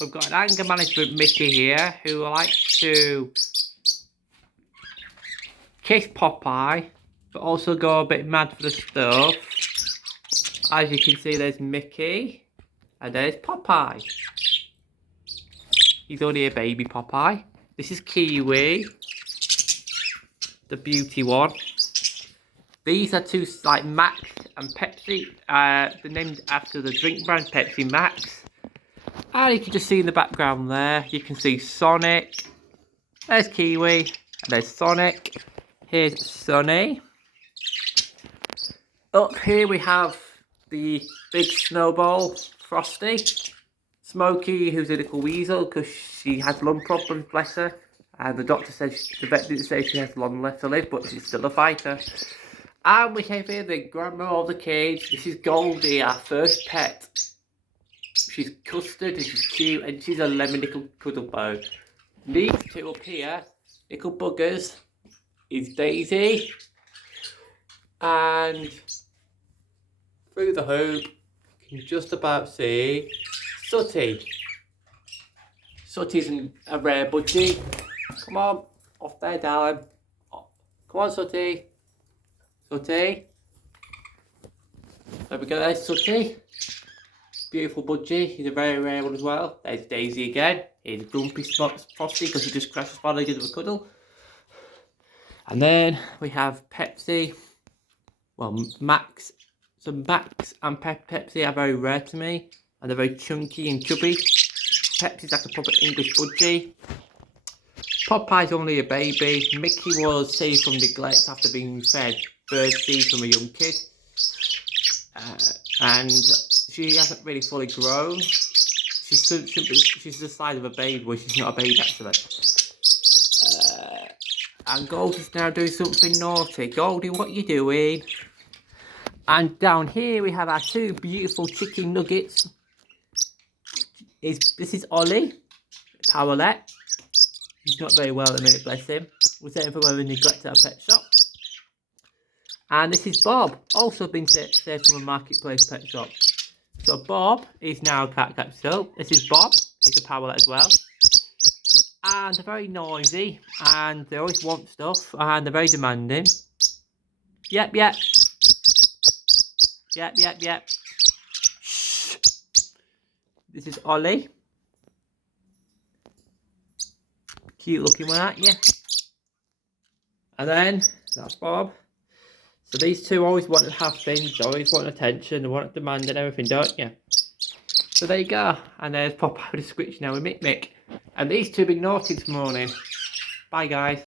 we've got an anger management Mickey here who likes to kiss Popeye, but also go a bit mad for the stuff. As you can see, there's Mickey, and there's Popeye. He's only a baby Popeye. This is Kiwi, the beauty one. These are two, like Max and Pepsi. They're named after the drink brand Pepsi Max. And you can just see in the background there, you can see Sonic. There's Kiwi, and there's Sonic. Here's Sunny. Up here we have the big snowball, Frosty. Smokey, who's a little weasel because she has lung problems, bless her. And the doctor says, the vet didn't say she has long left to live, but she's still a fighter. And we have here the grandma of the cage. This is Goldie, our first pet. She's custard and she's cute and she's a lemon little cuddle bow. These two up here, little buggers, is Daisy. And through the hoop, you can just about see Sooty. Sooty's a rare budgie. Come on, off there, darling. Oh, come on, Sooty. Sooty. There we go, there's Sooty. Beautiful budgie. He's a very rare one as well. There's Daisy again. Here's Grumpy Frosty because he just crashed his body to give him a cuddle. And then we have Pepsi. Well, Max. So Max and Pepsi are very rare to me. And they're very chunky and chubby. Pepsi's like a proper English budgie. Popeye's only a baby. Mickey was saved from neglect after being fed bird seed from a young kid. And she hasn't really fully grown. She's the size of a baby, well, she's not a baby actually. And Goldie's now doing something naughty. Goldie, what are you doing? And down here we have our two beautiful chicken nuggets. This is Ollie, parrotlet. He's not very well at the minute, bless him. Was there from a neglect at a pet shop. And this is Bob, also been saved from a marketplace pet shop. So Bob is now a cat capsule. This is Bob, he's a parrotlet as well. And they're very noisy, and they always want stuff, and they're very demanding. Yep, yep. Yep, yep, yep. Shh. This is Ollie. Cute looking one, aren't you? And then, that's Bob. So these two always want to have things, always want attention, they want demand and everything, don't you? So there you go. And there's Popeye with a scritch now with Mick Mick. And these two have been naughty this morning. Bye guys.